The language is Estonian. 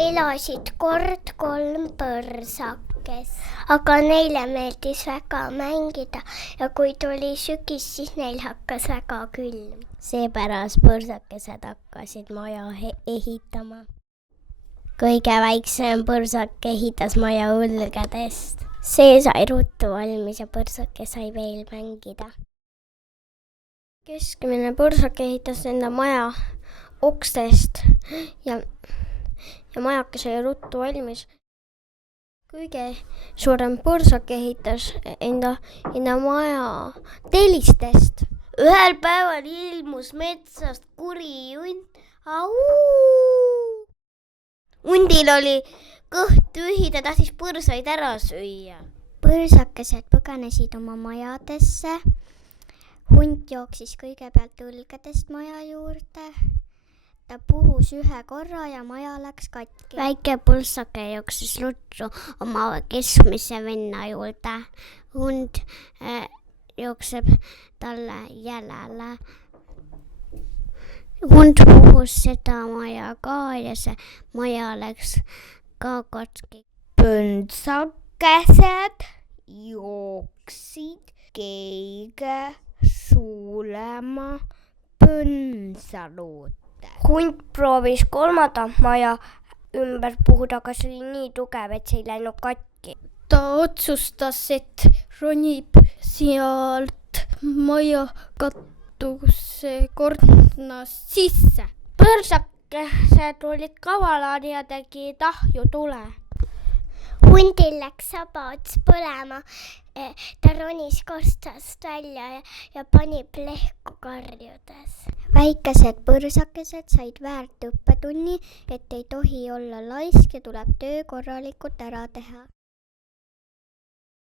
elasid kord 3 põrsakes, aga neile meeldis väga mängida ja kui tuli sügis, siis neil hakkas väga külm. Seepärast põrsakesed hakkasid maja ehitama. Kõige väiksem põrsake ehitas maja õlgedest. See sai ruttu valmis ja põrsake sai veel mängida. Keskmine põrsake ehitas enda maja okstest ja majake sai ruttu valmis. Kõige suurem põrsake ehitas enda maja telistest. Ühel päeval ilmus metsast kuri hunt. Hundil oli kõht tühi, ta tahtis põrsaid ära süüa. Põrsakesed põgenesid oma majadesse. Hunt jooksis kõigepealt õlgedest maja juurde. Ta puhus ühe korra ja maja läks katki. Väike põrsake jooksis ruttu oma keskmise venna juurde. Hunt jookseb talle jälele. Hunt puhus seda maja ka ja see maja läks ka katki. Põrsakesed jooksid kõige suurema põnsaluud. Hunt proovis 3. maja ümber puhuda, aga see oli nii tugev, et see ei läinud katki. Ta otsustas, et ronib sealt maja katuse kortnast sisse. Põrsakesed olid kavalad ja tegid ahju tule. Hundil läks saba ots põlema. Ta ronis korstast välja ja pani plehku karjudes. Väikesed põrsakesed said väärt õppetunni, et ei tohi olla laisk ja tuleb töö korralikult ära teha.